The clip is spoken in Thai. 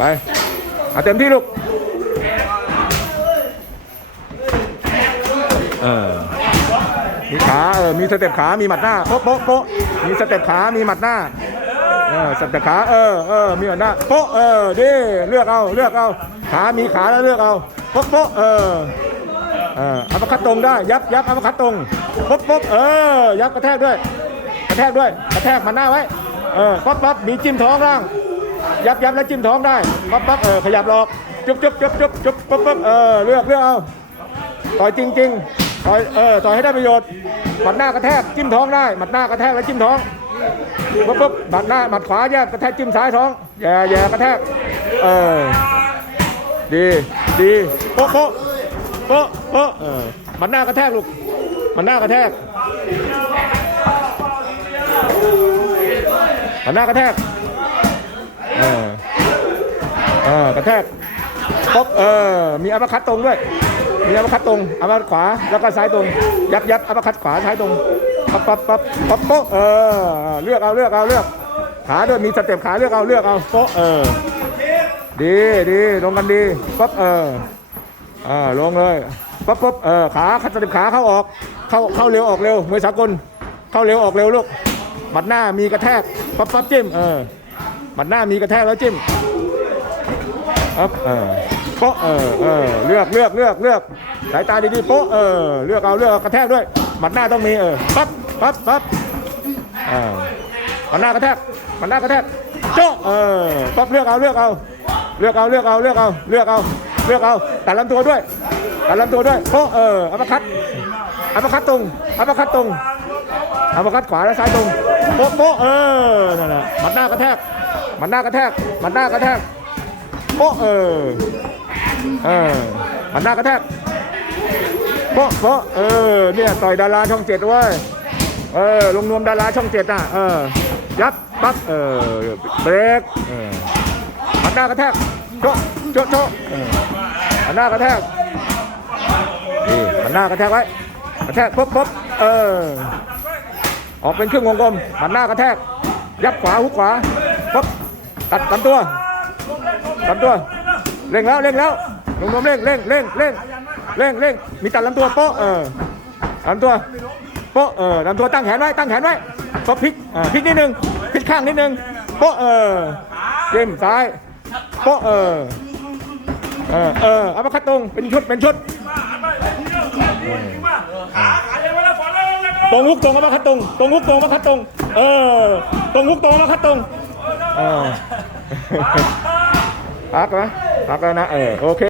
ไปเอาเต็มที่ลูกเออมีขาเออมีสเต็ปขา มีหมัดหน้าโป๊ะโป๊ะโป๊ะมีสเต็ปขา มีหมัดหน้าเออสเต็ปขาเออเออมีหมัดหน้าโป๊ะเออดิเลือกเอาเลือกเอาขามีขาแล้วเลือกเอาโป๊ะโป๊ะเออเอออัปคัดตรงได้ยับยับอัปคัดตรงปุ๊บป๊บเออยับกระแทกด้วย กระแทกด้วย กระแทกมันหน้าไว้ เออปั๊บปั๊บมีจิ้มท้องล่าง ยับยับแล้วจิ้มท้องได้ปั๊บปั๊บเออขยับหลอกจุ๊บจุ๊บจุ๊บจุ๊บจุ๊บปั๊บปั๊บเออเลือกเลือกเอาต่อยจริงๆต่อยเออต่อยให้ได้ประโยชน์หมัดหน้ากระแทกจิ้มท้องได้หมัดหน้ากระแทกแล้วจิ้มท้องปุ๊บปุ๊บหมัดหน้าหมัดขวาแยกกระแทกจิ้มซ้ายท้องแย่แย่กระแทกเออดีดีโป๊ะโป๊ะโป๊ะโป๊ะเออหมันหน้ากระแทกลูกหมันหน้ากระแทกหมันหน้ากระแทก เออเออกระแทกป๊บเออ มีอัปคัตตรงด้วย มีอัปคัตตรงอัปคัตขวา แล้วก็ซ้ายตรง ยับยับอัปคัตขวาซ้ายตรง ปั๊บปั๊บปั๊บปั๊บโป๊ะเออ เลือกเอาเลือกเอาเลือก ขาด้วยมีสเต็ปขาเลือกเอาเลือกเอาโป๊ะเออ ดีดีลงกันดี ปั๊บเอออ่าลงเลยปั๊บปั๊บเออ ขาขัดสเต็ปขาเข้าออก เข้าเข้าเร็วออกเร็วมวยสากล เข้าเร็วออกเร็วลูกหมัดหน้ามีกระแทก ปั๊บปั๊บจิ้ม เออ หมัดหน้ามีกระแทกแล้วจิ้มปั๊บเออโปะเออเออเลือกเลือกเลือกเลือกสายตาดีๆโป๊ะเออเลือกเอาเลือกเอากระแทกด้วยหมัดหน้าต้องมีเออปั๊บปั๊บปั๊บอ่าหมัดหน้ากระแทกหมัดหน้ากระแทกโจ๊ะเออปั๊บเลือกเอาเลือกเอาเลือกเอาเลือกเอาเลือกเอาเลือกเอาเลือกเอาตัดลำตัวด้วยตัดลำตัวด้วยโป๊ะเอออัปคัตอัปคัตตรงอัปคัตตรงอัปคัตขวาและซ้ายตรงโป๊ะโป๊ะเออนั่นแหละหมัดหน้ากระแทก มัดหน้ากระแทกหมัดหน้ากระแทกโป๊ะเออเออหมัดหน้ากระแทกโป๊ะโป๊ะเออเนี่ยต่อยดาราช่องเจ็ดเว้ยเออลงนวมดาราช่องเจ็ดอะเออยับปั๊บเออเบรกเออหมัดหน้ากระแทกโจ๊ะโจ๊ะโชะหันหน้ากระแทกนี่หันหน้ากระแทกไว้กระแทกปุ๊บปุ๊บเออออกเป็นครึ่งวงกลมหันหน้ากระแทกยับขวาหุกขวาปุ๊บ ตัดลำตัวลำตัวเร่งแล้วเร่งแล้วลงนมเร่งเร่งเร่งเร่งเร่งเร่งมีตัดลำตัวโป๊ะเออลำตัวโป๊ะเออลำตัวตั้งแขนไว้ตั้งแขนไว้ปุ๊บพลิกอ่าพลิกนิดนึงพลิกข้างนิดนึงโป๊ะเออจิ้มซ้ายโป๊ะเออเออเออเอามาคัดตรงเป็นชุดเป็นชุดตรงฮุกตรงเอามาคัดตรงตรงฮุกตรงเอามาคัดตรงเออตรงฮุกตรงเอามาคัดตรง เออพักนะพักแล้วนะ เออ โอเค